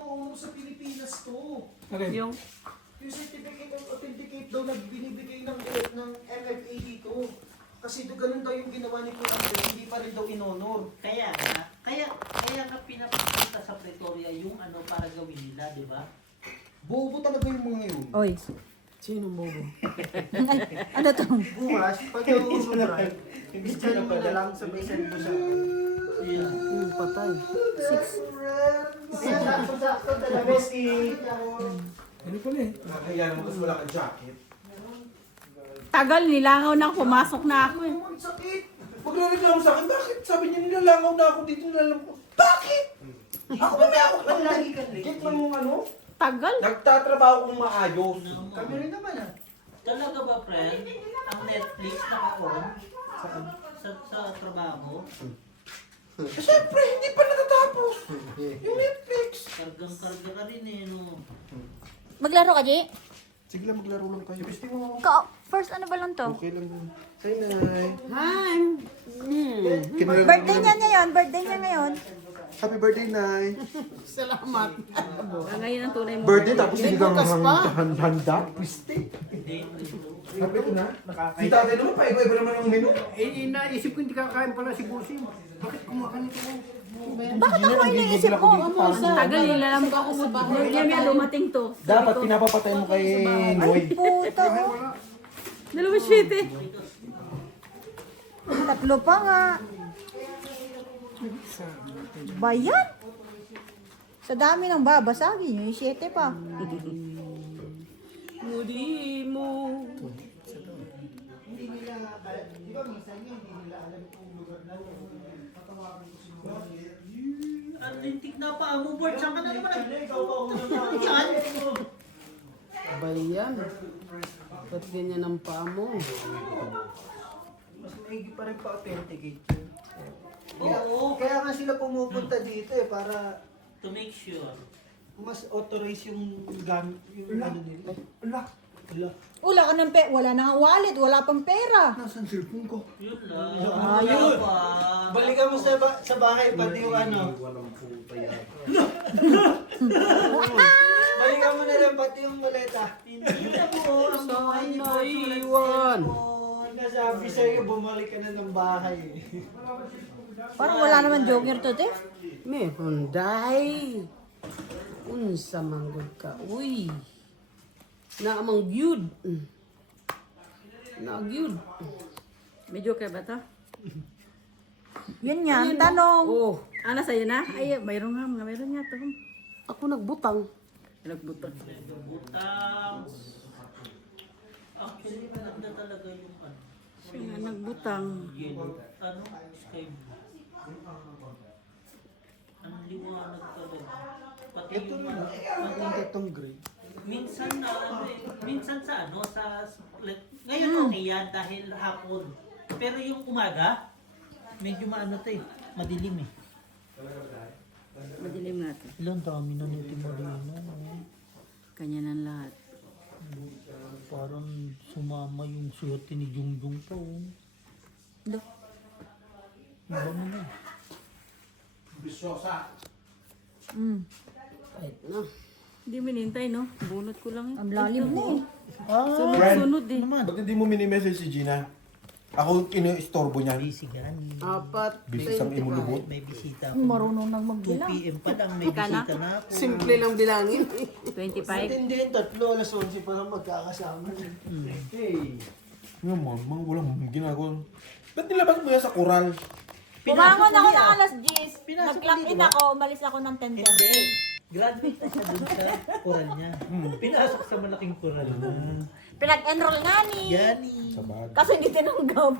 Ano sa Pilipinas to? Okay. Yung Yung certificate of authenticate daw na binibigay ng MFA dito. Kasi do ganun daw yung ginawa ni Kuya, hindi pa rin daw inonor. Kaya nga pinapunta sa Pretoria yung ano para gawin nila, di ba? Bobo talaga yung mga yun. Oy. Sino bobo? Ano to? Bukas, pag nauubray, i-send mo na lang sabay send mo sa akin. Patay. Sakto talaga si... Ano pala eh? Nakakaya naman kasi wala kang jacket. Tagal, nilangaw na pumasok na ako eh. Ang sakit! Magre-reklamo sa akin, bakit? Sabi niya nilalangaw na ako dito, nilalangaw ko. Bakit? Ako ba may ako lang lagi ka late? Get mo yung ano? Tagal. Nagtatrabaho kong maayos. Kami rin naman ah. Talaga ba, friend? Ang Netflix naka-on sa trabaho? Siyempre, hindi pa natatapos. Yung Netflix. Kargang-karga ka rin eh, no? Maglaro ka, Jay? Sige lang, maglaro lang kayo. Gusto mo? First ano ba lang to? Okay lang yun. Say Nay. Hi! Birthday niya ngayon. Happy birthday, Nay. Salamat. Ngayon ang tunay mo. Birthday tapos May hindi kang bukas pa. handa. Christy. Hindi. Sabi ko na. Si tatay naman, paiba-iba naman ang menu. Eh, naisip ko hindi kakain pala si Busim. Bakit kumakain ito? Bakit ako iniisip ko? Tagal, nilalam ko ako sa bahay. Yan dumating to. Dapat pinapapatay mo kay Noy. Puta. Dalawa shit eh. Tatlo pa nga. Bayan? Sa dami ng babasagin yun, yung 7 pa. Muli mo. Hindi nila, di ba minsan yun, hindi nila alam kung lugar na yun. Tatawagan ko si Noy. Ang lintik na pa mo, board. Saan ka na naman yan? Bayan. Ba't ganyan ang paa mo? Mas maigi pa rin pa-authenticate yun. Oo. Kaya nga sila pumupunta dito eh, para To make sure. mas authorize yung gamit, yung ano nila. Ala! Wala ka ng wala na nga wallet, wala pang pera. Nasaan cellphone ko? Yun lang. Ayun. Pa. Balikan mo sa bahay, pati yung ano. Balikan mo na rin pati yung maleta. Hindi na po. Ang bahay ni Sana Board. iwan. Nasabi sa'yo, bumalik ka na ng bahay. Parang wala naman jogger to, te. Meron day. Unsa manggod ka. Uy. Naamang gyud. Nagyud. May joker ba to? Yun nga, ang tanong. Oh, Ano sa'yo na? Ay, mayroon nga to. ako nagbutang. Nagbuton. Butang. Actually, maganda talaga yung ano. Siya nga, nagbutang. Yellow. Ano? Sky blue. Ang liwanag talaga. Pati Ito yung na, ano. ang itong gray. Minsan na ano eh. Minsan sa ano, ngayon okay yan dahil hapon. Pero yung umaga, medyo maano to eh. Madilim eh. Madilim natin. Ilang dami na nito malino. Kanya ng lahat. Parang sumama yung suot ni Jungjung pa oh. Do. Iba mo na. Mm. Kahit na. Hindi minintay, no? Bunot ko lang. Ang lalim na eh. Ah, Sunod-sunod eh. naman. Ba't hindi mo mini-message si Gina? Ako kino-istorbo niya. Busy gani. 4. Bilis ang imulubot. May bisita ako. Marunong nang 2 magbilang. PM pa lang may bisita na ako. Simple lang bilangin. 25. Hindi yung tatlo, alas 11 pa lang magkakasama. Hey! Yung mang walang ginagawa. Ba't nilabas mo yan sa koral? Pumangon ako ng alas 10. Pinasok Nag-clock ko in dito. ako, umalis ako ng 10:30. Hindi. Graduate na siya dun sa koral niya. Pinasok sa malaking koral na. Pinag-enroll nga ni. Yani. Sa bag. Kasi hindi tinanggap.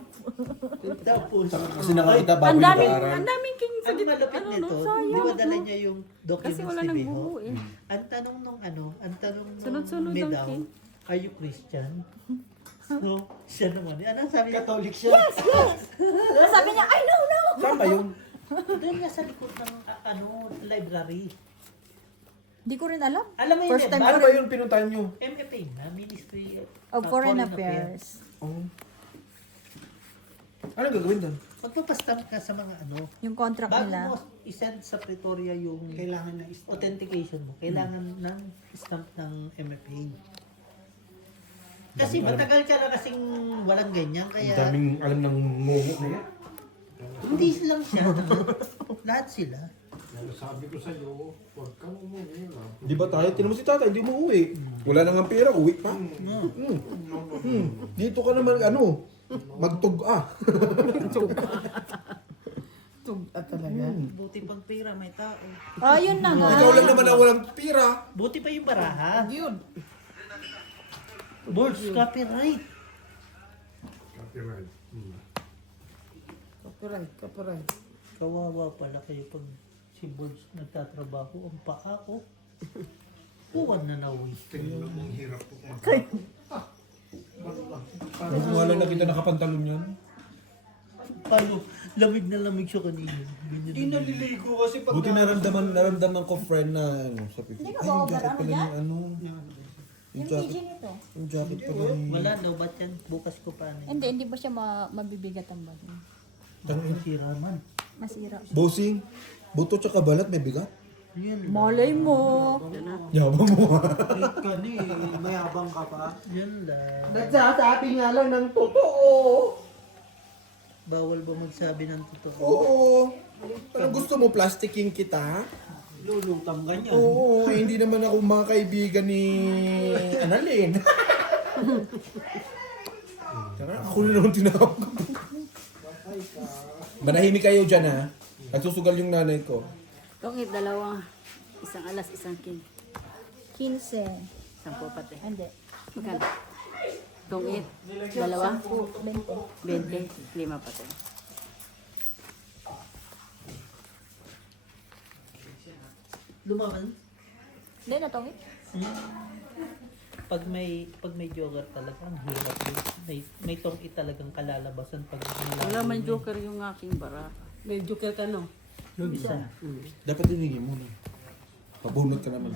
Tapos, Kasi nakakita bago Ang daming, nag-aaral. ang daming king sa ang gitna. malapit Ano, nito, no? di Sayang. ba dala niya yung documents Kasi wala ni nang Beho? buo eh. Ang tanong nung ang tanong nung Sunod-sunod lang, Medaw, King. are you Christian? So, siya naman. Ano sabi niya? Catholic siya. Sabi niya, ay no, no. Saan ba yun? Doon nga sa likod ng library. Hindi ko rin alam. Alam mo yun, First time Ano ko ba rin. yun pinuntahan nyo? MFA na, Ministry Of Foreign Affairs. Oh. Ano gagawin doon? magpapastamp ka sa mga ano. Yung contract Bago nila. mo isend sa Pretoria yung Kailangan na authentication mo, kailangan ng stamp ng MFA. Kasi matagal ka na kasing walang ganyan, Ang kaya daming alam ng ngungo na yan. hindi lang siya. Lahat sila. Sabi ko sa'yo, huwag kang umuwi na. Di ba tayo? Tinan mo si tatay, di mo uwi. Wala nang pera, uwi pa. Dito ka naman, magtug-ah. At talaga. Buti pag pera, may tao. Oh, yun na nga. Ikaw lang naman ang walang pera. Buti pa yung baraha. Yun. Boards, copyright. Copyright. Copyright. Kawawa pala kayo pag si Boards nagtatrabaho. Ang paa ko. Huwag na nawin. Tingnan mo ang hirap po. Wala na kita nakapantalon yan. Paano? Lamig na lamig siya kanina. Hindi naliligo kasi pag... Buti naramdaman ko friend na sabi ko, Hindi ka ay ba yung jacket over pala ano ni Yung PG nito. yung jacket pala ni... Wala daw, ba't yan? Bukas ko pa na. Hindi ba siya mabibigat ang bag? Tangin. Sira man. Masira. Bossing, buto tsaka balat may bigat. Yan lang. Malay mo. Yabang mo ha. Wait ka ni, mayabang ka pa. Yan lang. Nagsasabi nga lang ng totoo. Bawal ba magsabi ng totoo? Oo. Parang gusto mo plastiking kita? Lulutang ka niya. Oo, hindi naman ako mga kaibigan ni Annalyn. Tara, ako na naman tinawag. Manahimik kayo dyan ha. Nagsusugal yung nanay ko. Tongit, dalawa. Isang alas, isang king. 15. Sampo pati. Hindi. Magkano? Tongit, dalawa. 20. 20, 5 pati. Lumaman. Hindi na tongit. Pag may jogger talaga, ang hirap din. May tongit talagang kalalabasan pag Wala man joker yung aking bara. May joker ka no? Isa. Dapat dinigin mo na. Pabunot ka naman.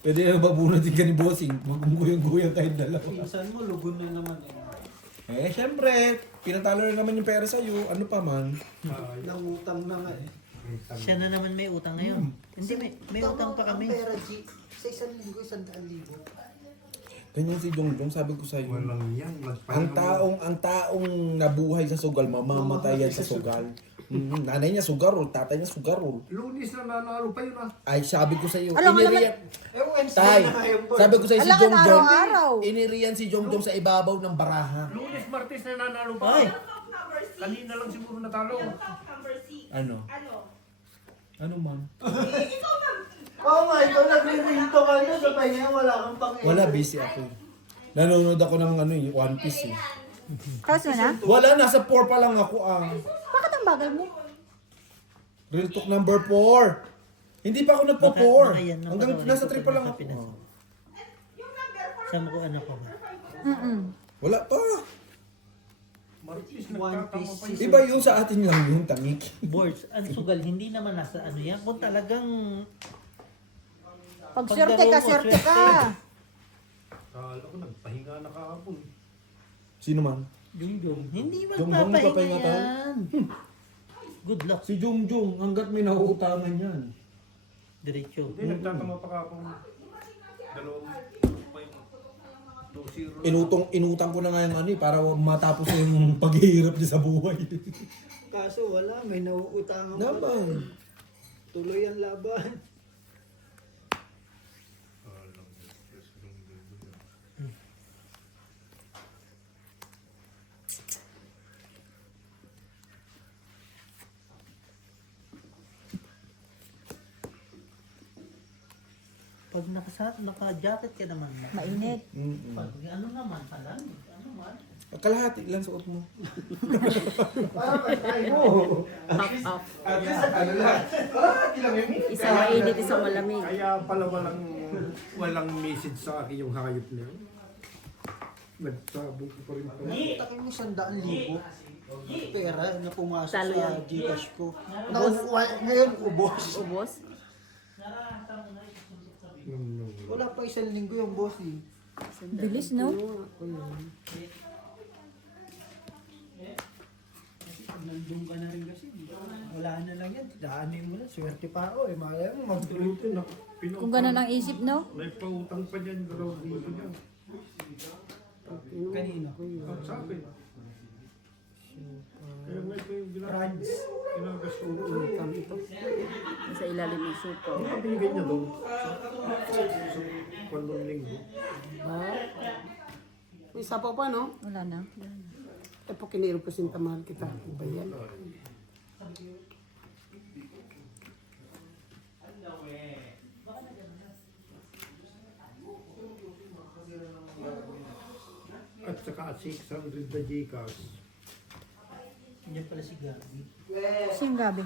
Pwede na babunot din ka ni Bossing. Maguguyang-guyang kahit dalawa. Pinsan mo, lugon na naman eh. Eh, syempre, pinatalo na naman yung pera sa'yo. Ano pa man. Nangutang na nga eh. Siya na naman may utang ngayon. Hindi, may utang pa kami. Ang pera, G, sa isang linggo, 100,000. Ganyan si Jongjong, sabi ko sa'yo. Walang yan. Ang taong nabuhay sa sugal, mamamatay yan sa sugal. Nanay niya sugarol, tatay niya sugarol. Lunis na nanalo pa yun ah. Ay, sabi ko sa iyo, Alam mo iniriyan. Eh, Wednesday Tay, na ngayon po. sabi ko sa iyo si Alam ka na Jongjong, araw-araw. iniriyan si Jongjong sa ibabaw ng baraha. Lunis, Martes na nanalo pa. Ay! Kanina lang siguro natalo. Ano? Ano man? Oo nga, ikaw nagre-rinto ka na sa pahinga, wala kang pang Wala, busy ako. Nanonood ako ng One Piece eh. Tapos mo na? Wala, nasa 4 pa lang ako ah. Bakit ang bagal mo? Real talk number 4. Hindi pa ako nagpo-4. Baka yan ang Hanggang panoorin nasa ko 3 pa pag lang nasa ako. Pinas. ah. Sama ko anak ko ba? Wala pa. Martes One nagtatama Piece pa yun. Iba yung sa atin lang yung tangik. Boards, ang sugal, hindi naman nasa ano yan. Kung talagang Pag swerte ka, swerte ka. Kala ko nagpahinga na kahapon. Sino man? Jungjung. Hindi Jungjung, magpapahinga magpapahinga tayo? yan. Good luck. Si Jongjong, hanggat may nauutangan yan. Diretso. Hindi, nagtatama pa kahapon. Dalawang 2-0. Inutang ko na nga yung ano eh, para matapos na yung paghihirap niya sa buhay. Kaso wala, may nauutangan pa. Naman. Tuloy ang laban. Pag naka-jacket ka naman. Mainit. Pag ano naman, palamig. Ano man. Kalahati lang suot mo. Para pagkain mo. At least, ano lang. Ilang yun? Isang mainit, isang malamig. Kaya pala walang message sa akin yung hayop na yun. Nagtabog ko pa rin pala. Takin mo 100,000 pera na pumasok Talo sa yan. Gcash ko. Ngayon, ubos. Ubos? Wala pa isang linggo yung boss eh. Bilis, no? Kasi pag nandun ka na rin kasi, wala na lang yan. Daanin mo na, swerte pa ako eh. Malaya mo, mag-duluto na. Kung gano'n ang isip, no? May pautang pa dyan, garaw dito niya. Kanino? Sa akin. Kaya nga ito yung ginagas ko utang ito. Sa ilalim ng supa. Ano ka binigay niya doon? Sa pandong linggo. May sapaw pa, no? Wala na. Eh, po kiniro ko sinta mahal kita. Iba yan. At saka 600 na Gcash. Yan pala si Gabi. Kasi yung gabi.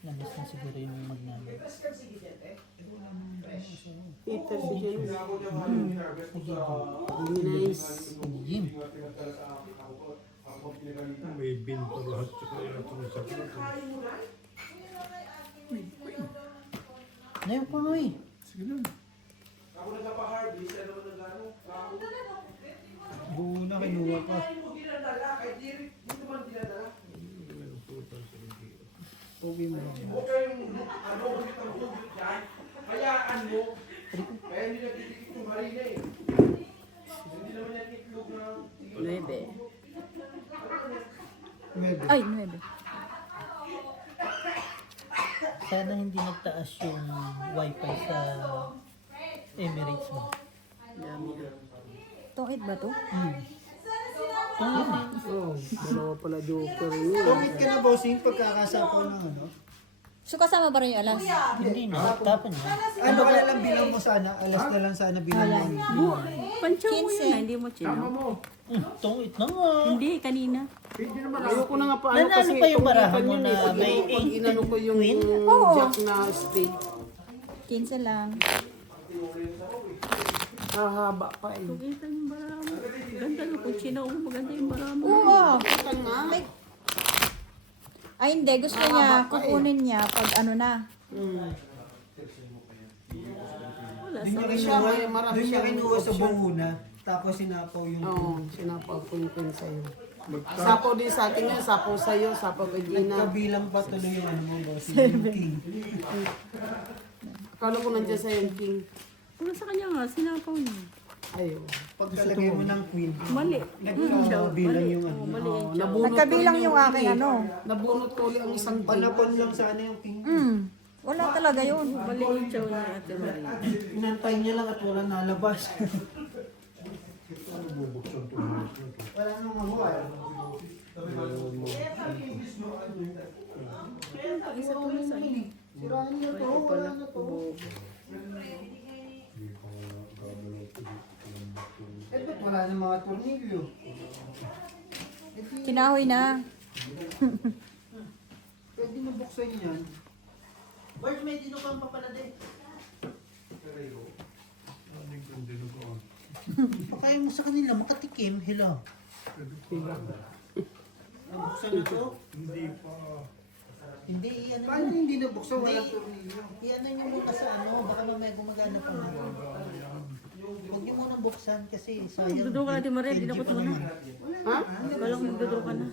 Nabas na siguro yung magnanay. Peter si Jen. Nice. Jim. May binto lahat saka itong sa Na yung puno eh. Sige lang. Buo na kinuha pa. Uwi mo lang. Nuebe. Maybe. Ay, 9. Sana hindi nagtaas yung wifi sa Emirates mo. Dami na. Tungit ba to? Oh, dalawa pala joker niya. Tumit ka na bossing pagkakasapaw ng ano? So kasama ba rin yung alas? Hindi na, tapon niya. Ano ka na lang bilang mo sana? Alas na lang sana bilang mo. Pancho mo 15. yun, hindi mo Tama chino. mo. Tungit na nga. Hindi, kanina. Hindi naman Ayoko na nga pa ano Nanalo kasi pa yung barahan tungitan mo yun na eh. Pag may pag inano ko yung Oo. jack na stay. 15 lang. Hahaba pa eh. Kita yung bara mo. Ganda no, kung chino mo, maganda yung bara mo. Oo. Kita nga. Ay hindi, gusto niya, kukunin niya pag ano na. Wala Doon sa niya Siya, kinuha, may marami doon niya siyang kinuha sa option. bunguna. Tapos sinapaw yung Oo, sinapaw ko yung pin sa'yo. Sapaw din sa atin yun, sapaw sa'yo, sapaw kay Gina. nagkabilang pa tuloy yung ano mo boss. Yung king. Akala ko nandiyan sa yung king. Wala sa kanya nga, sinapaw niya. Ayaw. Pagkalagay mo ng queen. Mali. Nagkabilang yung ano. Mali yung chow. Nabunot Nagkabilang ko yung king aking eh. ano. Nabunot ko ulit ang isang king. Panapon lang sana yung king. Wala talaga yun. Mali yung chow ni Ate Maria. Inantay niya lang at wala nalabas. Wala nang magawa. Isa po na sa'yo. Sirahan niya to. Wala na to. Eh, ba't wala na mga tornilyo? Kinahoy na. Pwede na buksan yan. Bart, may dinukang pa pala din. Pakaya mo sa kanila, makatikim. Hello. Nabuksan na to? Hindi pa. Hindi, iyan Paano na. hindi nabuksan? Walang Hindi. tornilyo. Iyan na nyo muna sa ano, baka mamaya gumagana pa na. Huwag nyo munang buksan kasi sayang. Magduduro ka na, Ate Maria, hindi na ko ito na. Ha? Kala ko magduduro ka na.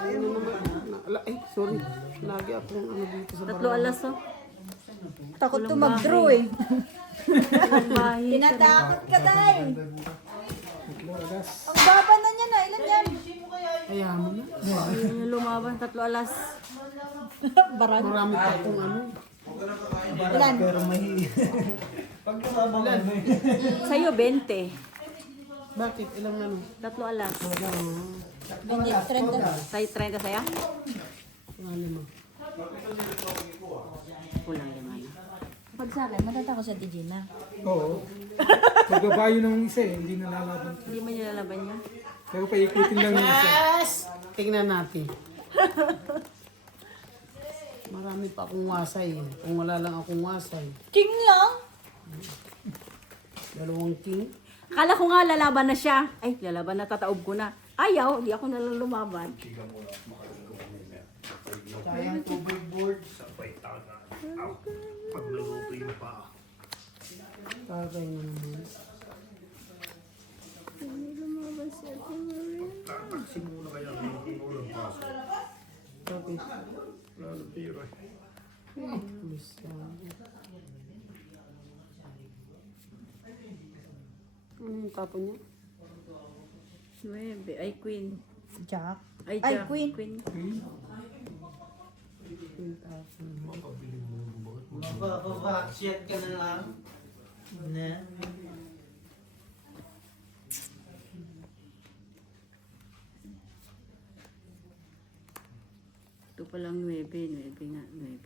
Ayun na naman. Ay, sorry. Lagi akong ano dito sa Tatlo alas oh. Takot to mag-draw eh. Mahit. Tinatakot ka dahil. Ang baba na niya na. Ilan yan? Kaya mo na. Yung lumaban, tatlo alas. Barag. Marami pa akong ano. Ilan? Pero may... Pag tumabang ano eh. Sa'yo, 20. Bakit? Ilang ano? Tatlo alas. Hindi, trend na. Sa'yo, 30 sa'yo? Mga lima. Kulang lima na. Pag sa akin, matata ko sa Digina. Oo. Pagbabayo ng isa eh, hindi nalalaban. Hindi mo nilalaban niya. Pero paikutin lang ng isa. Yes! Tingnan natin. Marami pa akong wasay eh. Kung wala lang akong wasay. King lang? Dalawang king. Akala ko nga lalaban na siya. Ay, lalaban na, tataob ko na. Ayaw, di ako nalang lumaban. Sayang tubig board. Tagay na naman. Taksi muna kaya kung ulang pasok. Sabi, Lalo tira. ano yung tapon niya? 9. Ay, Queen. Jack. Ay, Ay, Jack. Queen. Yung tapon. Mababaksyat ka na lang. Na. Ito palang 9. 9 nga. 9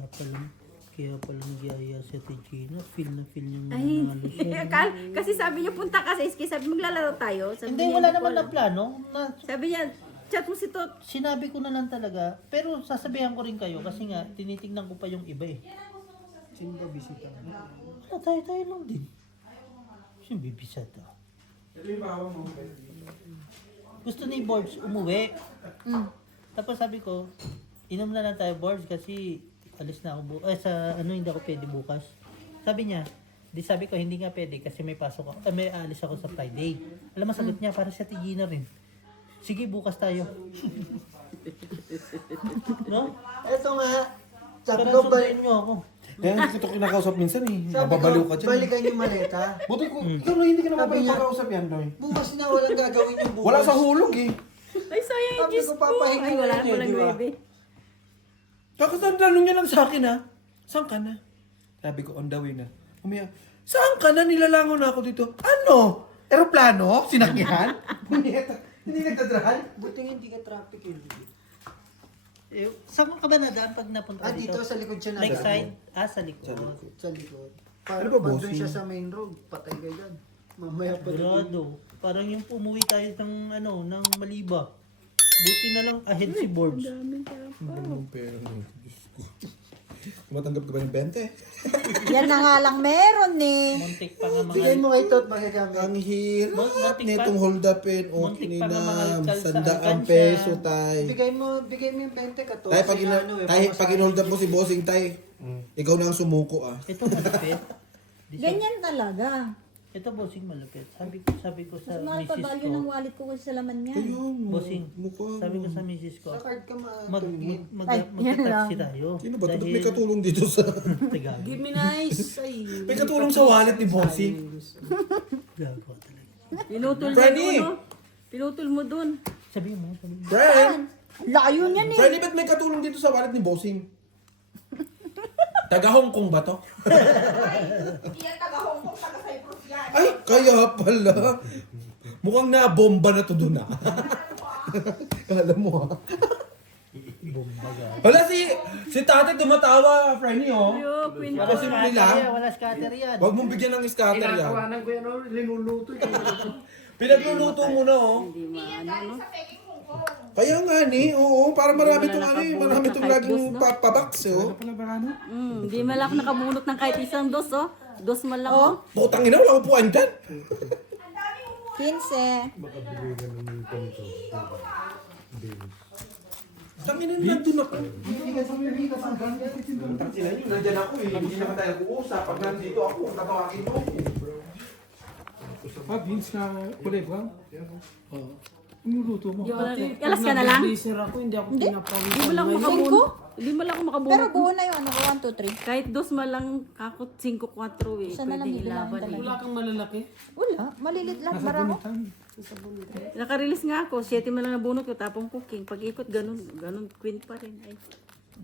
at ano eh. Kaya palang giyaya si Ate Gina. Feel na feel niyang Ay, nanalo siya. kasi sabi niya punta ka sa SK. Sabi maglalaro tayo. Sabi Hindi, niya, wala hindi ko naman na alam. plano. Sabi niya, chat mo si Tot. Sinabi ko na lang talaga. Pero sasabihan ko rin kayo kasi nga, tinitingnan ko pa yung iba eh. Sino ba bisita? Wala, tayo lang din. Sino bibisata? Gusto ni Boards umuwi. Tapos sabi ko, inom na lang tayo Boards kasi alis na ako sa ano hindi ako pwede bukas. Sabi niya, di sabi ko hindi nga pwede kasi may pasok ako. May alis ako sa Friday. Alam mo sagot niya para sa Tigina rin. Sige bukas tayo. No? Eto nga. Sabi Pero ko, sunduin niyo ako. Kaya hindi kita kinakausap minsan eh. sabi Nababaliw ko, ka dyan. balikan yung maleta. Buti ko, ikaw na hindi ka Sabi naman niya, pagkakausap yan, Doy. Bukas na, walang gagawin yung bukas. Wala sa hulog eh. Ay, sayang yung Sabi Diyos ko, ko. papahinga Ay, na wala rin eh, palang di ba? 9. Kakatanong niya lang sa akin ha. Saan ka na? Sabi ko, on the way na. Umiyak. Saan ka na? Nilalangon na ako dito. Ano? Aeroplano? Sinakyan? Hindi nagdadrive? Buti nga hindi ka traffic eh. Saan ka ba nadaan pag napunta Ah, dito? dito sa likod siya na. Next side? Sa likod. Sa likod. Ano ba, Pag boss? doon siya sa main road, patay ka dyan. Mamaya pa rin. Sigurado. Parang yung umuwi tayo ng ng Maliba. Buti na lang ahead si Boards. Ang pera mo. Diyos ko. Tumatanggap ka ba ng 20? Yan na nga lang meron eh. Muntik pa nga Bigay mga... mo kay Tot, magagamit. Ang hirap Muntik pa- nitong hold upin. Okay muntik pa nga mga na. alkal sa 100 alkansya. peso tay. Bigay mo yung 20 ka to. Tay, pag, Kasi ano eh, tay, pamasahe. pag in-hold up mo si Bossing tay, ikaw na ang sumuko ah. Ito malupit. Ganyan talaga. Ito bossing malupit. Sabi ko sa Mas mahal pa misis value ng ko. wallet ko kasi sa laman niya. Ayun, Bossing. mukha. Sabi ko sa misis ko. Sa card ka Mag, matulgin. Ay, yan magta-taxi lang. tayo. Sino ba? Tudok may katulong dito sa... Tagalog. Give me nice. Ay, May katulong sa wallet ni Bossing. Gago talaga. Pinutol mo Freddy! doon, no? Pinutol mo doon. Sabi mo. Friend! Layo niyan eh. Friend, ba't may katulong dito sa wallet ni Bossing? Taga Hong Kong ba to? Ay, kaya pala. Mukhang nabomba na to dun ah. Kala mo ah. Wala si tate tumatawa, Frenny oh. Ayo, Queen. Wala Kasi scatter nila. yan. Wala scatter yan. Huwag mong bigyan ng scatter yan. Inatawanan ko yan, linuluto. Pinagluluto mo na oh. Hindi maano, no? Kaya nga ni, oo, para marami Wala itong ano eh, nakabunot marami na itong kahit laging dos, no? pabox oh. Pala ba ano? Hindi man lang ako nakabunot ng kahit isang dos, oh. Dos man lang, oh. Putang ina, wala upuan dyan. 15. Tangina nandun ako. Hindi ka sa Pilipinas ang ganda. Tangina nyo, nandyan ako eh. Hindi naman tayo kuusap. Pag nandito ako, tatawagin mo. Ah, beans na kulay brown? Oo. Niluluto mo. Alas ka na lang. Nag-blazer ako, hindi ako pinapawin. Hindi mo lang ako makabunot. Hindi mo lang ako makabunot. Pero buo na yung ano ko, 1, 2, 3. Kahit dos man lang ako, 5-4 eh. Isa na lang Pwede bibilangin ilaban talaga. eh. Wala kang malalaki. Wala, malilit lang. Maramo. Nakarelease nga ako, 7 man lang nabunot ko, tapong cooking. Pag ikot, ganun, queen pa rin. Ay,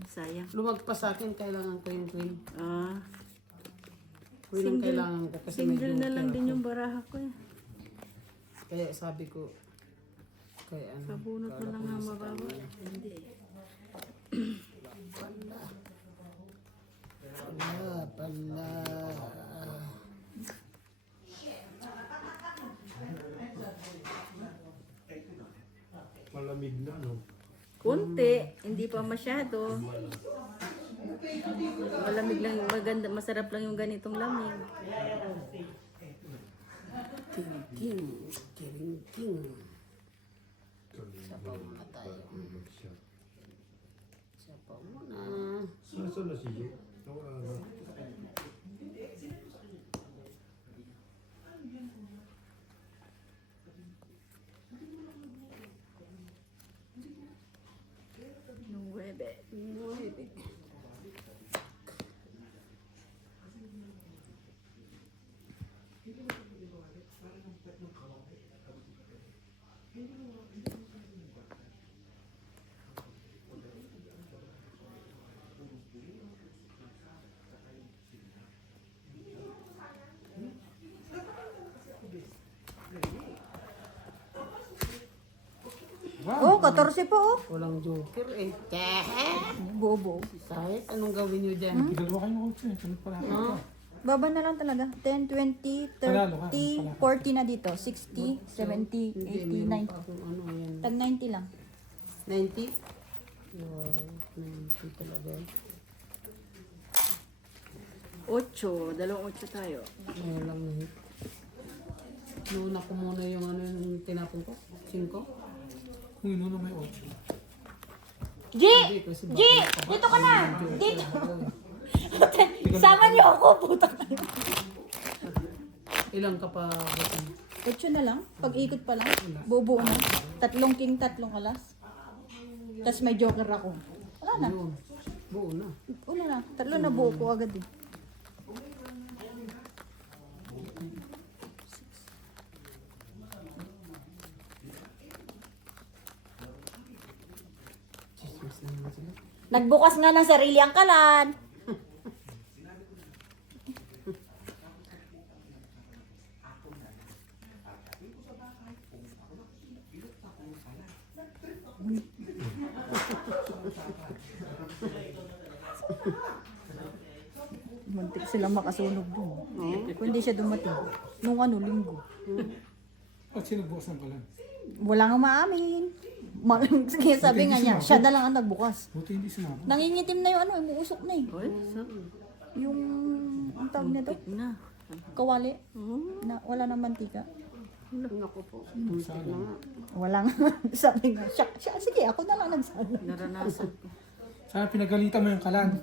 sayang. Lumagpas sa akin, kailangan ko yung queen. Ah, Queen ang kailangan ko kasi medyo single na lang pera din ko. yung baraha ko eh. Kaya sabi ko, kaya ano. Nabunot mo lang ang mababa. Hindi. Pala. Malamig na, no? Kunti, hindi pa masyado. Malamig lang, maganda, masarap lang yung ganitong lamig. Ting, ting, ting. Sapaw muna tayo. Sapaw muna. Nasaan na si Jay? Nuebe. Oh, 14 po oh. Walang joker eh. Bobo. Kahit anong gawin nyo dyan. Dalawa kayo ng coach eh. Sunod pala. Baba na lang talaga. 10, 20, 30, 40 na dito. 60, 70, 80, 90. Kung ano yan. Tag 90 lang. 90? Wow, 90 talaga. 8, dalawang 8 tayo. Walang Nuna ko muna yung ano yung tinapon ko. 5? Kung inuno may 8. G! G! Dito ka na! Dito! Sama niyo ako, puta kayo. Ilang ka pa? 8 na lang. Pag-ikot pa lang. Bobo na. 3 king, 3 alas. Tapos may joker ako. Wala na. Buo na. Wala na. 3 na buo ko agad eh. Nagbukas nga ng sarili ang kalan. Muntik silang makasunog dun. Kung hindi siya dumating. Nung linggo. At sinubukas ng kalan. Wala nga maamin. Sige, sabi nga niya, siya na lang ang nagbukas. Buti hindi sumama. Nangingitim na yung umuusok na eh. Yung, ang tawag nito? Kawali. Na, wala nang mantika. Naku po. Wala nga. Sabi nga, siya, sige, ako na lang nagsala. Naranasan ko. Sana pinagalitan mo yung kalan.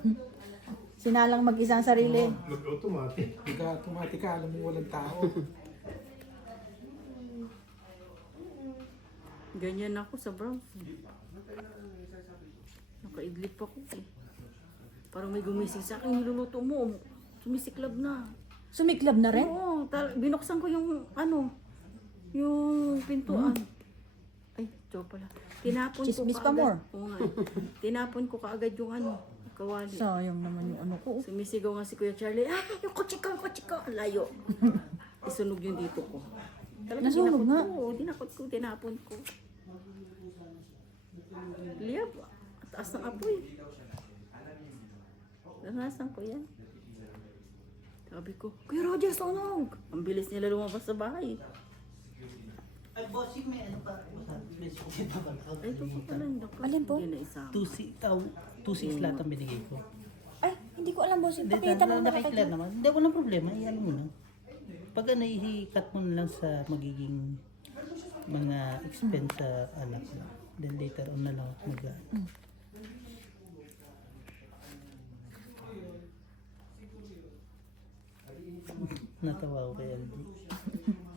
Sinalang mag-isang sarili. Hindi ka automatic ka, alam mo walang tao. Ganyan ako sa Bronx. Nakaidlip ako eh. Parang may gumising sa akin, niluluto mo. Sumisiklab na. Sumiklab na rin? Oo, binuksan ko yung yung pintuan. Ay, joke pala. Tinapon ko Chismis pa kaagad. more. Oo nga. Tinapon ko kaagad yung kawali. Sayang naman yung ano ko. Sumisigaw nga si Kuya Charlie, yung kotse ko, Ang layo. Isunog yung dito ko. Talaga Nasunog nga. Dinakot ko, tinapon ko. Liyab, taas ng apoy. Naranasan ko yan. Sabi ko, Kuya Roger, sunog! Ang bilis nila lumabas sa bahay. Ay, bossing, may ano pa? May sulit pa ba? Ay, ito po pala, Alin po? Hindi na isama. 2.6 lahat ang binigay ko. Ay, hindi ko alam boss. Hindi, Pakita mo na nakikilala naman. Hindi, walang problema. Iyan mo na. Pag ihikat mo na lang sa magiging mga expense sa anak mo. Then later on na lang mag Natawa ko kay LD.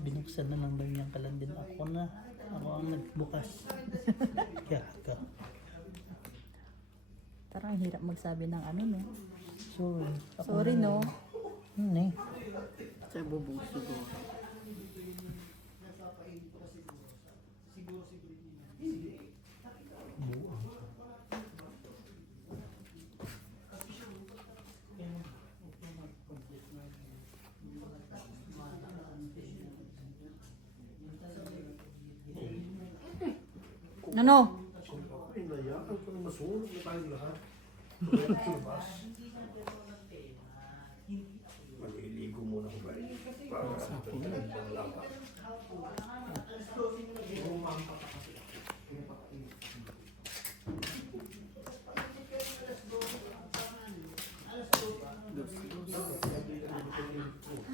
Binuksan na lang daw niyang kalan din. Ako ang nagbukas. Kaya ka. Parang hirap magsabi ng ano, no? Sorry. Sorry, no? Eh. Sa bubong siguro. Ano?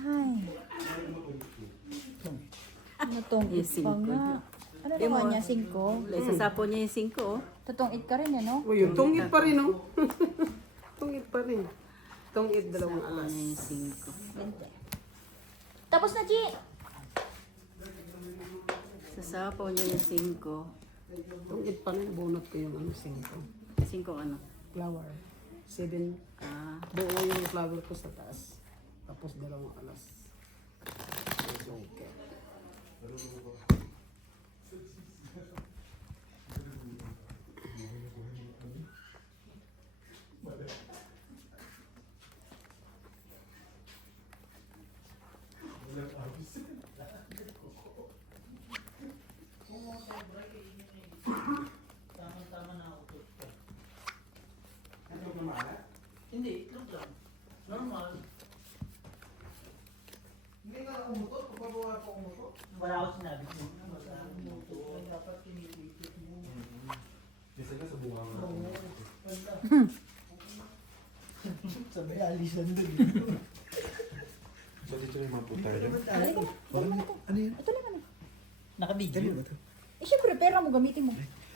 Ay. Ano tong Yes, pa nga? Ano naman niya, 5? Isasapo niya yung 5, oh. Totong 8 ka rin, ano? Uy, yung tungit pa rin, oh. Tungit pa rin. Tungit 2 alas. Ay, 5. Tapos na, Chi. Sasapaw niya yung 5. Tungit pa rin, bunot ko yung 5. 5 ano? Flower. 7. Ah, Buo yung flower ko sa taas. Tapos 2 alas. Okay. Tama-tama na ako. Hindi, itlog lang. Normal. Hindi nga umutot, papabawa pa umutot. Wala ako sinabi ko. Dapat tinitipid mo. Kasi ka sa bunga nga. Sabay alisan doon. So dito rin mga po tayo. Ano yun? Ito lang ano. Naka-video. Ano ba ito? Eh, syempre, pera mo, gamitin mo.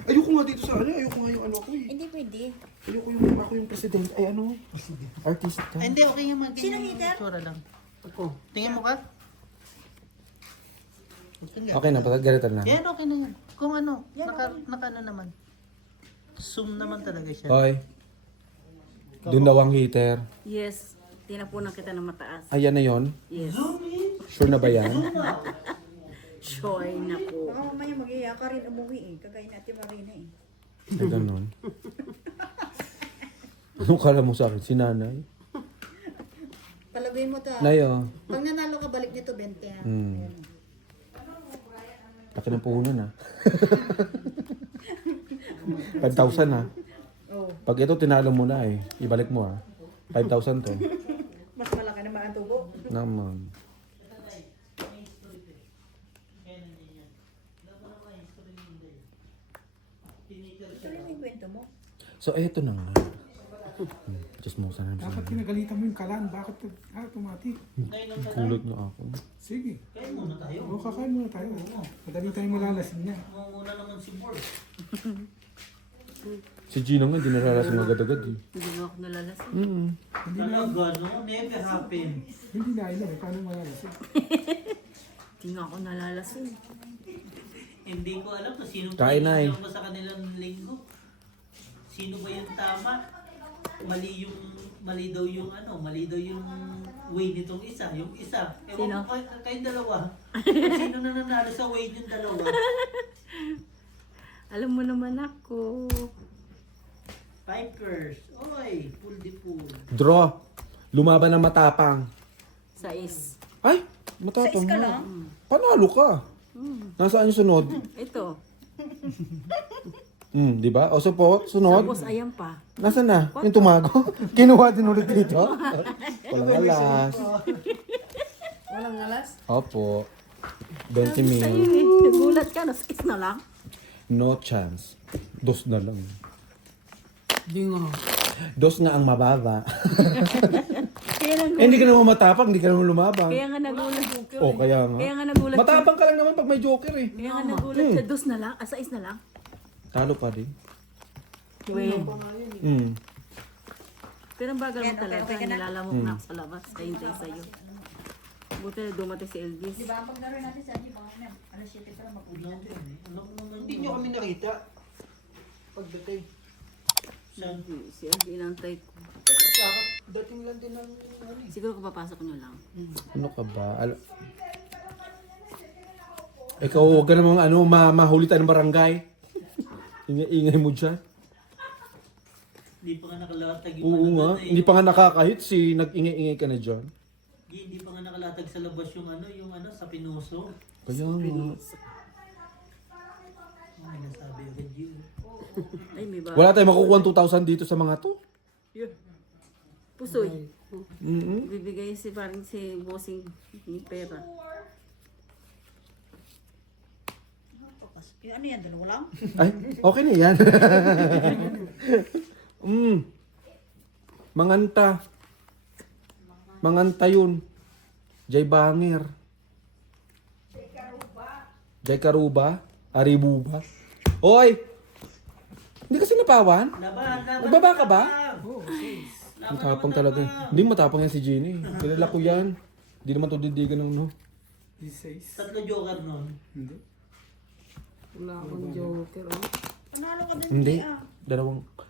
Ayoko nga dito sa ano, ayoko nga yung ano ko eh. Hindi pwede. Ayoko yung ako yung presidente, ay ano, artista. Ay, hindi, okay yung mga Sino hater? Tsura lang. Ako. Tingin mo ka? Okay na, pagka ganito na. Yan, okay na yan. Kung ano, naka ano naman. Zoom naman talaga siya. Hoy, doon daw ang heater. yes. Tinapunan kita ng mataas. Ayan na yon. Yes. Sure na ba yan? Sure na po. Baka mamaya mag-iya ka rin umuwi eh. Kagaya natin Marina eh. Ay, ganun. Anong kala mo sa akin? Si nanay? Palaguin mo to. Nayo. Pag nanalo ka, balik nito 20 ha. Laki ng puhunan ah. 5,000 ah. Oh. Pag ito tinalo mo na eh, ibalik mo ah. 5,000 to. Mas malaki naman ang tubo. Naman. Ito rin yung kwento mo. So eto na nga. Just mo sana. Dapat pinagalitan mo yung kalan. Bakit automatic? Kulot na ako. Sige. Kaya muna tayo. O, kakain muna tayo. Madali tayong malalasin niya. Muna naman si Borg. Si Gino nga, di nararasan agad-agad eh. Hindi mo ako nalalasing. Talaga, no? Never happen. Hindi na alam eh. Paano malalasin? Hindi nga ako nalalasing. Hindi ko alam kung sino Kain na eh. ko sa kanilang linggo. Sino ba yung tama? Mali daw yung way nitong isa. Yung isa. Ewan Sino? ko kayong dalawa. Sino na nanalo sa way yung dalawa? Alam mo naman ako. Pipers. Oy, pool di pool. Draw. Lumaban ng matapang. 6. Ay, matapang Sa iska nga. lang? Panalo ka. Nasaan yung sunod? Ito. Di ba? O so po, sunod. Tapos ayan pa. Nasaan na? Yung tumago? Kinuha din ulit dito? Walang alas. Walang alas? Opo. 20 Sa'yo mil. eh. Nagulat ka, nas-kiss na lang. No chance. Dos na lang. Di nga. Dos nga ang mababa. Kaya nga, Eh, hindi ka naman matapang, hindi ka naman lumabang. kaya nga nagulat. O, kaya nga. Kaya nga nagulat siya. Matapang ka lang naman pag may joker eh. Kaya nga nagulat siya. 2 na lang. 6 na lang. Talo pa din. Well, Mm. pero ang bagal mo talaga. Nilalamok na ako sa labas. Kahintay sa'yo. Buti na dumating si Elvis. Diba, ang paglaro natin sa Angie, baka na, alas 7 pa lang mag-uwi natin. Hindi nyo kami nakita. Pagdating. Si Elvis inantay ko. Kasi bakit dating lang din ng ano eh. Siguro kung papasok nyo lang. Ano ka ba? Ikaw, huwag ka namang mahuli tayo ng barangay. Ingay mo dyan. Hindi pa nga nakalatag yung Oo nga. doon eh. Hindi pa nga nakakahit si nag-ingay-ingay ka na dyan. Hindi pa nga nakalatag sa labas yung sa Pinoso. Kaya nga. Ay, nasabi agad yun. Ay, may ba? Wala tayong makukuha 2,000 dito sa mga to. Pusoy. Mm-mm. Bibigay si parang si bossing ng pera. Yung ano yan, dalawa lang? Ay, okay na yan. Manganta. Manganta yun. Jay Banger. Jay Karuba. Aribuba. Hoy! Hindi kasi napawan? Laban! Nagbaba ka ba? Ang tapang talaga. Hindi matapang yan si Jenny. Kilala ko yan. Hindi naman to didigan ng no. 16. Tatlo joker nun. Hindi. Wala akong joker. Oh. Panalo ka din. Hindi.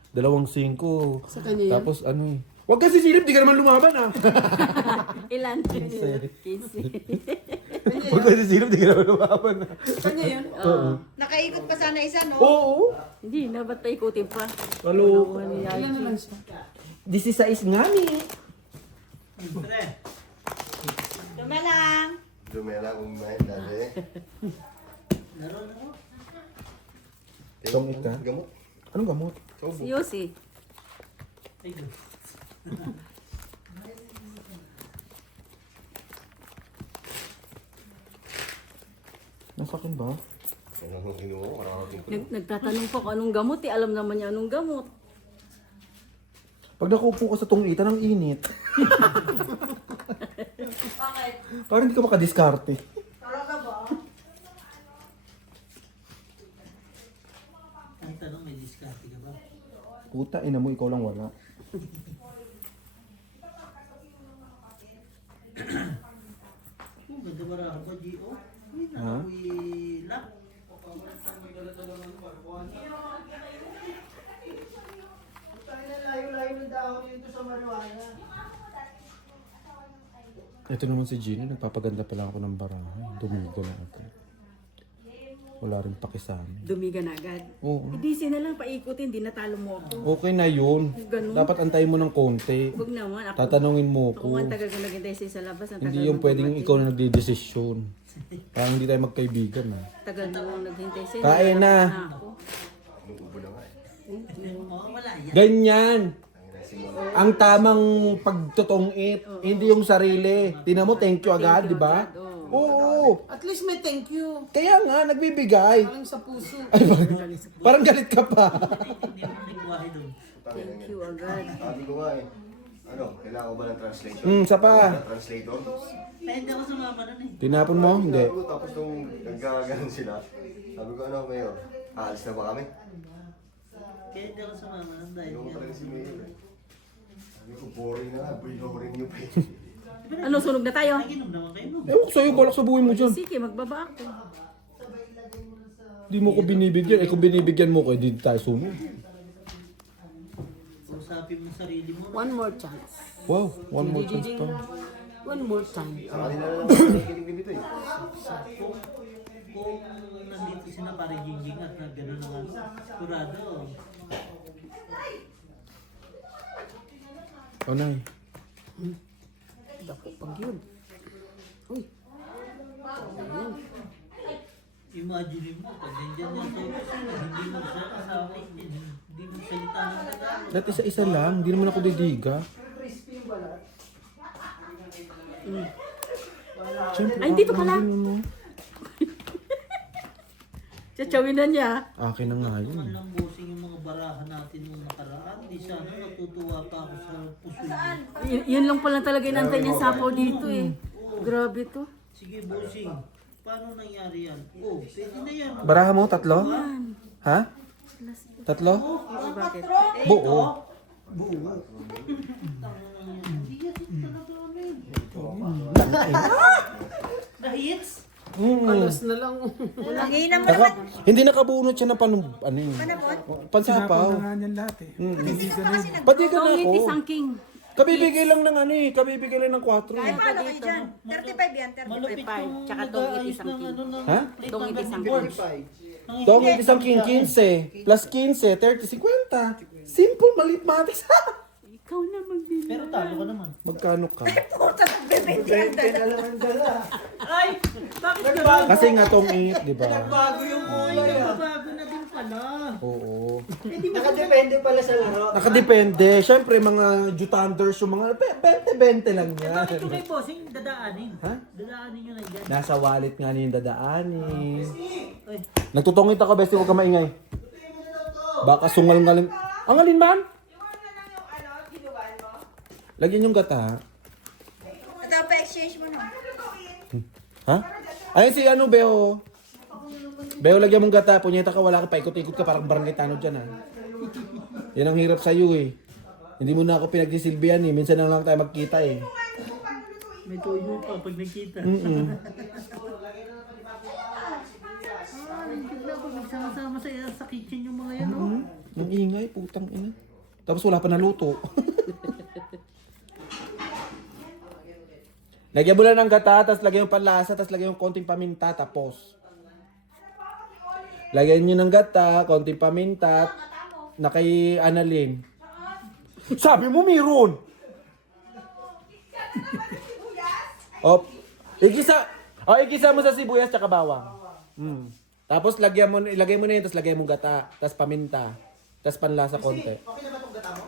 Dalawang 5. Sa kanya yan? Tapos ano eh. Huwag kasi silip, di ka naman lumaban ah. Ilan? 15. Huwag kasi silip, di ka naman lumaban ah. Kanya yun? Nakaikot pa sana isa, no? Oo. Hindi, na ba't paikutin pa? Halo. Ilan naman siya? 16 nga ni. Pre, Dumalang. Dumela kung may dali. laro na mo. Tongit ka? Gamot. Anong gamot? Si Yossi. Ay, Diyos. Nasa akin ba? Ano kung kinuha ko? Mararating ko. Nagtatanong pa kung anong gamot eh. Alam naman niya anong gamot. Pag nakupo ka sa tungitan, ang init. Bakit? Parang hindi ka makadiskarte. Talaga ba? Ang tanong, may diskarte ka ba? Puta, ina mo, ikaw lang wala. Oh, ganda ba ako ba, G.O.? Uy, Ha? nakakuy lock. Layo-layo ng dahon yun to sa marijuana. Ito naman si Gina, nagpapaganda pa lang ako ng barahay. Dumigo na agad. Wala rin paki sa amin. Dumiga na agad. Oo. DC na lang paikutin, di natalo mo ako. Okay na yun. Ganun. Dapat antayin mo ng konti. Huwag naman. Ako, Tatanungin mo kung ko. ang tagal ko naghintay sa labas, ang tagal Hindi yung mo pwedeng dumating. ikaw na nagdidesisyon. Parang hindi tayo magkaibigan ha. Tagal mo naghintay sa'yo. Kain na. Ako. Inuubo na nga eh. Oo, wala yan. Ganyan. Ang tamang pagtutungit. Hindi yung sarili. Tingnan mo, thank you agad, di ba? Oo. At least may thank you. Kaya nga, nagbibigay. Parang sa puso. Ay, parang galit ka pa. Hindi mo nagwahe doon. Thank you agad. Sabi ko nga eh. Ano, kailangan ko ba ng translator? Isa pa. Translator? Pwede ako sumama nun eh. Tinapon mo? Hindi. Sabi ko, tapos nung nagkaganon sila, sabi ko, ano Mayor, aalis na ba kami? Kaya hindi ako sumama nun dahil Ayoko yan. talaga si Mayor eh. Sabi ko, boring na nga, boring nyo pa eh. Ano, sunog na tayo? Naginom naman kayo nun. Ewan ko sa'yo, balak sa buhay mo dyan. Sige, magbaba ako. Hindi mo ko binibigyan. Eh kung binibigyan mo ko, hindi tayo sumunod. Usapin mo sarili mo. One more chance. Wow, one more chance pa. One more time. Sa kanila na lang ako nakikinig din dito eh. Kung nandito sila para jingjing at na gano'n naman, kurado. O Nay. Dako pag yun. Uy. Ayun. Imagine mo, pag nandiyan yan sa office, hindi mo siya kasama, hindi mo salita ng Tagalog. Dati isa-isa lang, hindi naman ako didiga. Siyempre, Ay, dito pala. akin mo. Tsawin na niya. Akin na nga Man yun. lang bossing yung mga barahan natin nung nakaraan, di sana natutuwa pa ako sa puso niya. Yun lang pala talaga inantay niya sapaw dito eh. Grabe to. Sige bossing, paano nangyari yan? Oh, pwede na yan. Baraha mo, tatlo? Ha? Tatlo? Bakit? Buo. Hindi yan talaga ano yun. Na-hits? Alas na lang. Nangihinam mo naman. Hindi nakabunot siya ng ano yun. Pansapaw. Sinapaw na nga niyan lahat eh. Hindi ka na yun. Pati ka na Tong ako. itis ang king. Kabibigay lang ng ano eh. Kabibigay lang ng 4. Paano kayo dyan? 35 yan, 35. Malupit Five, yung tsaka tong nag-aayos itis ang ng king. ano ng Ha? plate Tong ng itis ang boards. Tong isang king 15. Plus 15, 30, 50. Simple, mathematics. Ikaw na magbili. Pero talo ka naman. Magkano ka? Puta, nagbebente yan. Ay! Bakit gano'n? Kasi nga tong 8, di ba? Bago yung kulay ah. Bago na din pala. Oo. Nakadepende pala sa laro. Nakadepende. Siyempre, mga Jutanders, yung mga 20-20 lang yan. Bakit yung kay bossing dadaanin? Ha? Dadaanin nyo na yan. Nasa wallet nga niya yung dadaanin. Ay, Nagtutungit ako, bestie, huwag ka maingay. Baka sungal-ngalin. Ang alin man? Lagyan yung gata. Ito, pa-exchange mo no. Ha? Ayun si ano, Beo. Beo, lagyan mong gata. Punyeta ka, wala ka pa. Ikot-ikot ka, parang barangay tanod dyan, ha? Yan ang hirap sa'yo, eh. Hindi mo na ako pinagsisilbihan eh. Minsan na lang tayo magkita eh. May tuyo pa pag nakita. Bigla ako magsama-sama sa kitchen yung mga yan, oh. Ang ingay, putang ina. Tapos wala pa naluto. Lagyan mo lang ng gata, tapos lagyan yung panlasa, tapos lagyan yung konting paminta, tapos. Lagyan nyo ng gata, konting paminta, na kay Annalyn. Sabi mo meron! Igisa mo sa sibuyas tsaka bawang. Tapos ilagay mo na yun, tapos lagyan mo gata, tapos paminta, tapos panlasa konti. Okay na ba itong gata mo?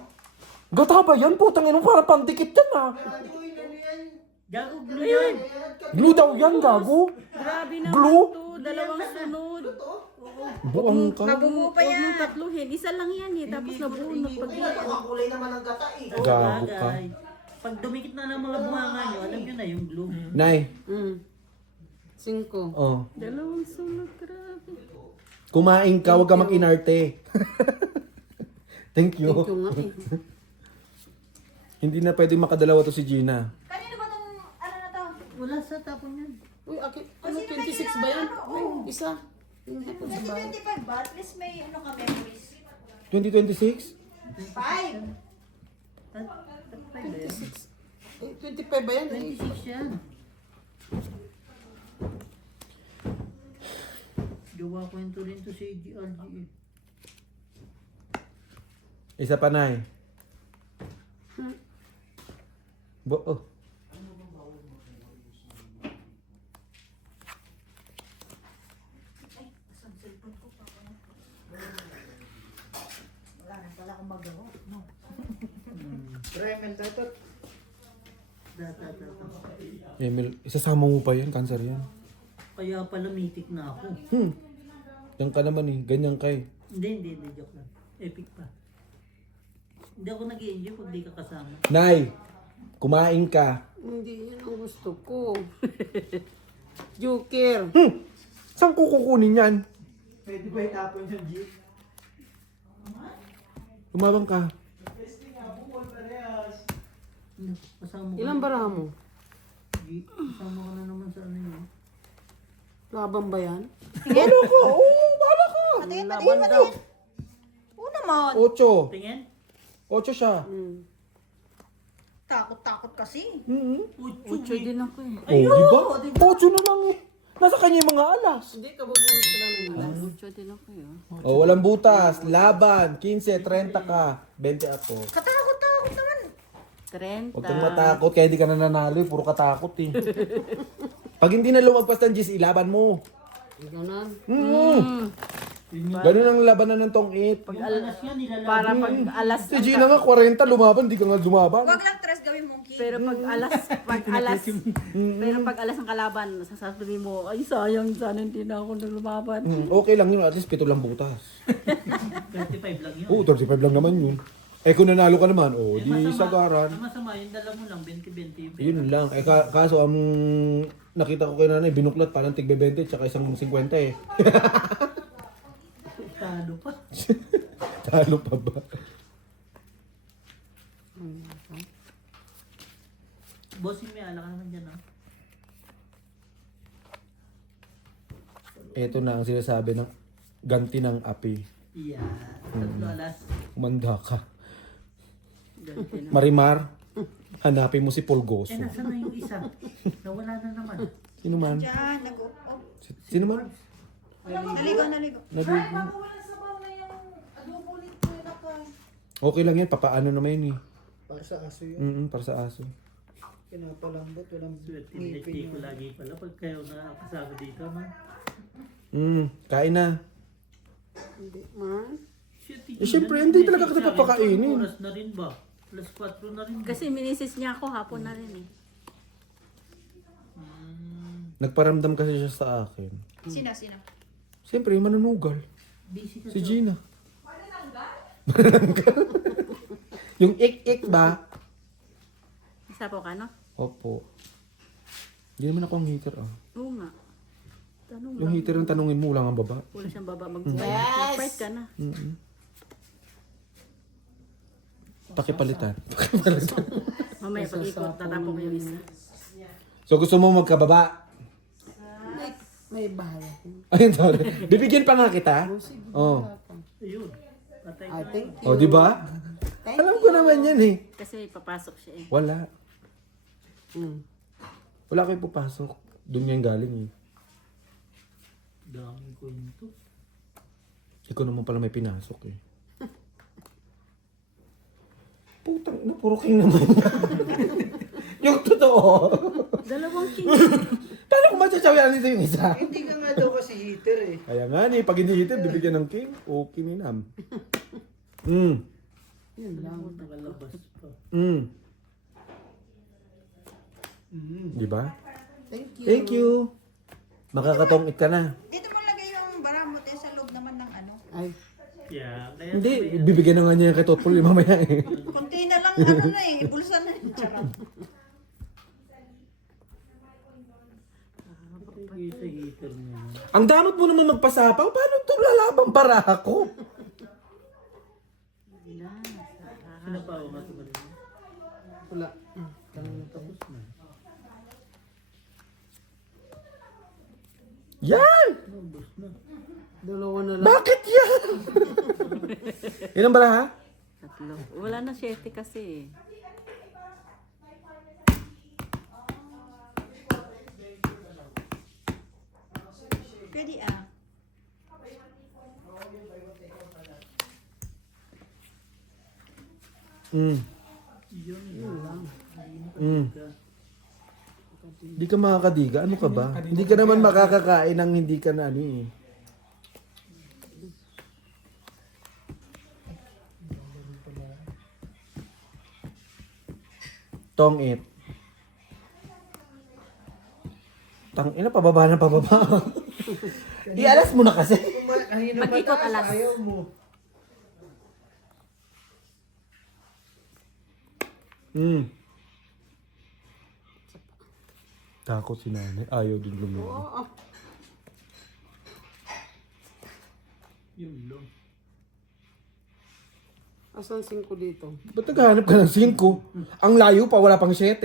Gata ba yan? Putang ina, parang pandikit yan ah. Gago, glue yan. Glue daw yan, gago. Grabe naman Glue? to. Dalawang sunod. Buang ka. Mabubuo pa Huwag yan. mong tatluhin. Isa lang yan eh. Tapos nabunot. Pag Ang kulay naman ng gata eh. Gago ka. Bagay. Pag dumikit na ng mga bunganga nyo, alam nyo na yung glue. Nay. 5. Oh. dalawang sunod. Grabe. Kumain ka, huwag ka mag-inarte. Thank you. Thank you nga eh. Hindi na pwedeng makadalawa to si Gina. Kanino ba tong ano na to? Wala sa tapon yan. Uy, ano, 26 ba yan? Ay, isa. Yung hapon sa bahay. 2025 ba? At least may ano ka memories. 2026? 5. 26. Eh, 25 ba yan? 26 yan. Gawa kwento rin to si GRG. Isa pa, Nay. Oh. Remel tayo. Emil, isasama mo pa yan, cancer yan. Kaya pala mitik na ako. Yan ka naman eh, ganyan kay. Hindi, joke lang. Epic pa. Hindi ako nag-i-enjoy pag di ka kasama. Nay, kumain ka. Hindi yan ang gusto ko. Joker. Saan ko kukunin yan? Pwede ba itapon yung jeep? Lumabang ka. Kasama ko. Ilang baraha mo? Kasama ko na naman sa ano yun. Laban ba yan? Bala ka! Oo, bala ka! Patingin. Oo naman. 8. Tingin? 8 siya. Takot kasi. Ocho din ako eh. Oh, di ba? 8 na lang eh. Nasa kanya yung mga alas. Hindi, kabubulot ka lang nila. Ocho din ako eh. Oh, walang butas. Laban. 15, 30 ka. 20 ako. Katakot naman. 30. Huwag kang matakot, kaya hindi ka nananalo eh. Puro katakot eh. Pag hindi na lumagpas ng Gis, ilaban mo. Ganon. Ganun ang labanan ng tong 8. Yung alas yan, nilalagay. Para pag alas Si Gina nga, 40, lumaban, di ka nga lumaban. Huwag lang tres gawin monkey. pero pag alas ng kalaban, sasabihin mo, ay sayang sana hindi na ako lumaban. Okay lang yun, at least 7 lang butas. 35 lang yun. Oo, 35 lang naman yun. Eh kung nanalo ka naman, di sagaran. Ang masama, yung dala mo lang, 20-20 yung Yun lang. Eh kaso ang nakita ko kay nanay, binuklat parang tigbe 20 tsaka isang 50 eh. talo pa. Talo pa ba? Bossing may ala ka naman dyan, ah. Ito na ang sinasabi ng ganti ng api. Yeah. Tatlo alas. Umanda ka. Marimar, hanapin mo si Polgoso. Eh, nasa na yung isa? Nawala na naman. Sino man? Diyan, Sino man? naligo. Naligo. Okay lang yan, papaano naman yun eh. Para sa aso yun. Para sa aso. Pinapalambot, walang Swerte, ngipin ko yun. lagi pala pag kayo nakakasama dito, no? Kain na. Hindi man. Eh, syempre, hindi talaga kita papakainin. Oras na rin ba? Plus 4 na rin ba? Kasi minisis niya ako, hapon na rin eh. Nagparamdam kasi siya sa akin. Sino? Siyempre, manunugal. Busy ka Si Gina. Manananggal? Yung ik-ik ba? Isa po ka, no? Opo. Hindi naman ako ang hater ah. Oo nga. Tanong Yung lang. hater ang tanungin mo, wala nga baba. Wala siyang baba mag-fight. Mag-fight ka na. Pakipalitan. Mamaya pag-ikot, tatapon ko yung isa. So gusto mo magkababa? May bahala. Ayun, sorry. Bibigyan pa nga kita. Oh. Ayun. Patay I think Oh, di ba? Alam ko naman yan eh. Kasi papasok siya eh. Wala. Mm. Wala kayo pupasok. Doon yan galing eh. daming kwento. Ikaw naman pala may pinasok eh. Putang ina, puro king naman. Yung totoo. Dalawang king. Paano kung matsatsawihan nito yung isa? Hindi ka nga daw kasi heater eh. Kaya nga ni, pag hindi hitin, bibigyan ng king. Okay ni Nam. Yun lang. Nakalabas pa. Di ba? Thank you. Thank you. Makakatongit ka na. Dito mo lagay yung baramot eh, sa loob naman ng ano. Ay, Yeah, kaya Hindi, bibigyan na nga niya yung kay Totpol mamaya eh. Kunti na lang ano na eh, bulsa na yun. Charot. sa heater na yun. Ang damot mo naman magpasapaw. Paano ito lalabang para ako? Sinapawa nga ito ba rin? wala. Tapos na. Yan! Ubus na. Dalawa na lang. Bakit yan? Ilan ba ha? Tatlo. Wala na 7 kasi eh. Pwede ah. Hindi ka makakadiga. Ano ka ba? Hindi ka naman makakakain ng hindi ka na ano eh. Tong it. Tang ina, pababa na pababa. Ialas mo na kasi. Pag-ikot alas. Ayaw mo. Takot si nanay. Ayaw din lumigo. Oo. Yun lang. Asan 5 dito? Ba't naghahanap ka ng 5? Ang layo pa, wala pang 7.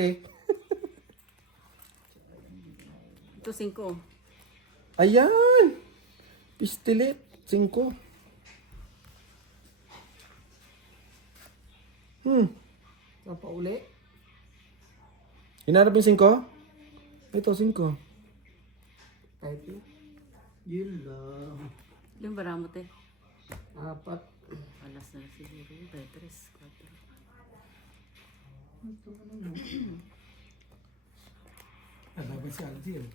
Ito 5. Ayan! Pistilet. 5. Sapa uli? Hinarap yung 5? Ito, 5. Kahit na. Yun lang. Yung baramot eh. 4. Alas na siguro. 3, 4. Alaban si Aldi eh.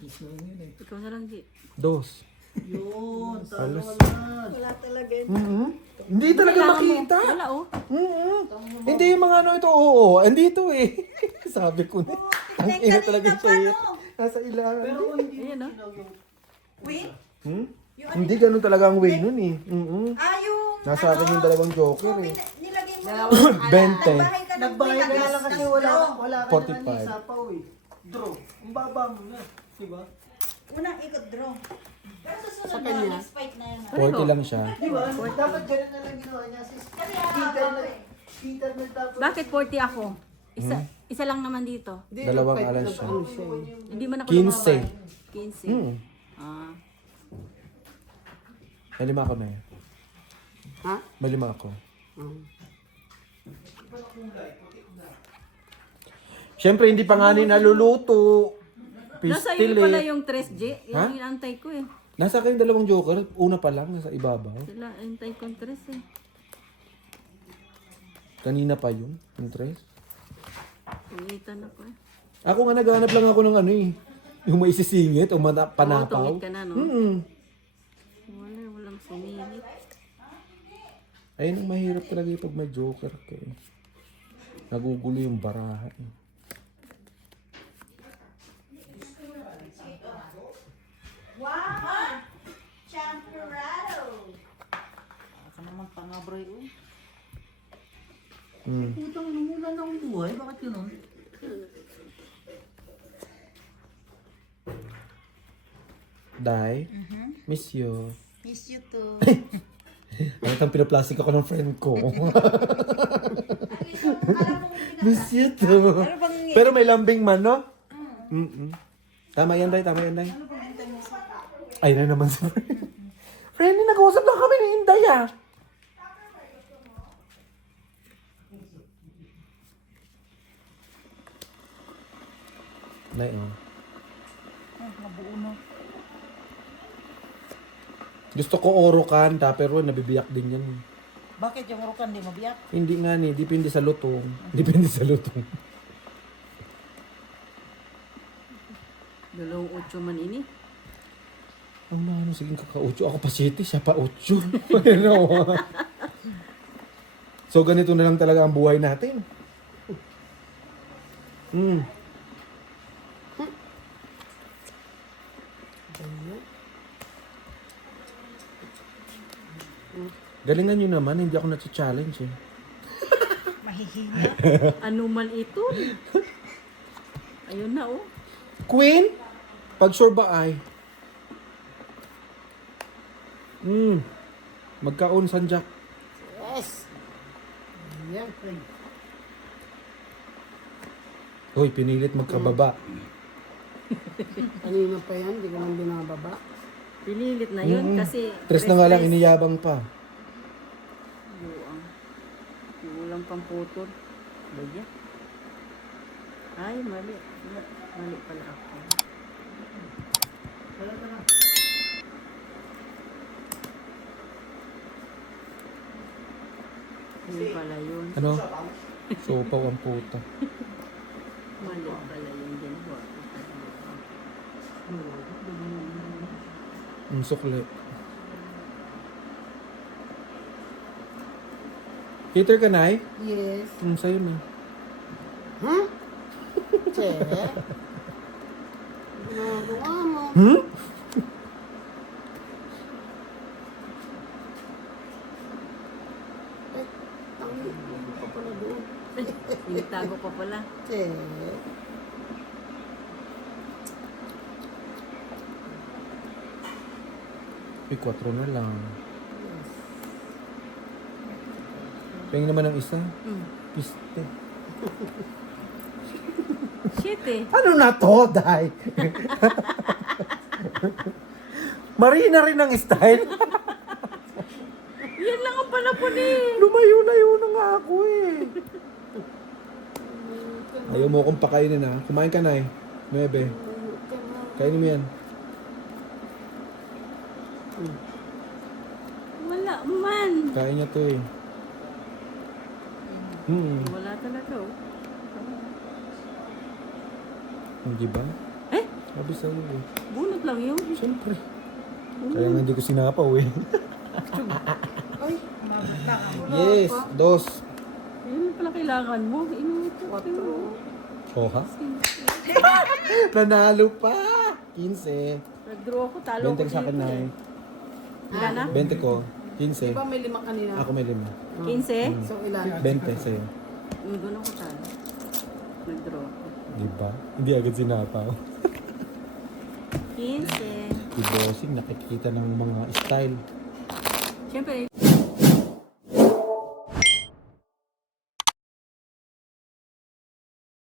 Yes na lang yun eh. Ikaw na lang, G. 2. Yun, talo Alas. alas. Wala talaga yun. Hindi talaga makita. Wala oh. Hindi yung mga ano ito, oo. Andito eh. Sabi ko na. Ang ina talaga siya. Nasa ilalim. Ayan oh. Wait. Hindi ganun talaga ang way nun eh. Ah, yung Nasa akin yung dalawang joker eh. nilagay mo 20. Nagbahay ka ng Nagbahay ka na lang kasi wala ka 45. naman isapaw eh. Draw. Ang baba mo na. Diba? Unang ikot draw. Pero sa Sa sunod kanya? na, next fight na yan. 40 lang siya. Diba? Dapat ganun na lang ginawa niya. Sis Peter na dapat. Bakit 40 ako? Isa lang naman dito. Hindi, Dalawang nag-fight, alas siya. nag-ano siya eh. Hindi man ako 15. lumabay. 15. Ah. May 5 ako na yan. Ha? May 5 ako. Siyempre, hindi pa nga naluluto. Nasa iyo pala Pistilit. yung 3G. Yan Ha? yung inantay ko eh. Nasa kayong dalawang joker. Una pa lang, nasa ibabaw. Sila, intay ko 3 eh. Kanina pa yun, yung 3. Pingitan ako eh. Ako nga naghahanap lang ako ng ano eh. Yung may isisingit o panapaw. Tungit ka na no? Walang sumingit. Ayun ang mahirap talaga yung pag may joker ka eh. Nagugulo yung baraha eh. Wow! Champerado! Baka naman pangabroy ko. Putang ina mula na akong buhay. Bakit yun? Dai, miss you. Miss you too. Ano itang pinaplastic ako ng friend ko. Miss you too. Pero may lambing man, no? Mm-mm. Tama yan, Day. Tama yan, Day. Ay na naman si friend. Friendly, nag-uusap lang kami ni Inday, ah. Nay, oh. Gusto ko orokan, pero nabibiyak din yan. Bakit yung urukan di mabiyak? Hindi nga ni, depende sa lutong. Depende sa lutong. 2.8 man ini. Ang ano, sige kaka-8. Ako pa 7, siya pa 8. Ano? So, ganito na lang talaga ang buhay natin. Galingan nyo naman, hindi ako na-challenge eh. Ano man ito? Ayun na oh. Queen, pag sure ba ay? Magkaon sanjak. Yes. Yan, friend. Hoy, pinilit magkababa. Kanina pa yan, di ko lang binababa. Pinilit na yun kasi... Tres na nga lang, iniyabang pa. Ulang pamputol. Bagya. Ay, mali. Mali pala ako. Yun pala yun. Ano? Sopaw ang puta. Mali pala yun. Ginawa ko. Ang sukli. Cater ka, Nay? Yes. Sa'yo na. Huh? Che. Ginagawa mo. Tangi, ano ka pala doon? Tinitago pa pala. Che. May 4 na lang. Pahing naman ang isa. Piste. Shit eh. Ano na to, Day? Marina rin ang style. Yan lang ang pala po ni. Lumayo-layo na nga ako eh. Ayaw mo akong pakainin ha. Kumain ka na eh. 9. Kainin mo yan. Wala man. Kain niya to eh. Wala talaga oh. Hindi ba? Eh? Sabi sa'yo eh. Bunot lang yun. Siyempre. Kaya nga hindi ko sinapaw eh. Ay, umabot na ako. Yes, 2. Yun pala kailangan mo. Inuto. 4. Oh ha? Nanalo pa! 15. Nag-draw ako. Talo 20 ko sa akin na eh. Ilan na? 20 ko. Di 15. ba may 5 kanina? Ako may 5. 15? So, ilan? 20 sa'yo. Doon ako talo. Nag-draw ako. Diba? Hindi agad sinapaw. 15. Si Bossing nakikita ng mga style. Siyempre,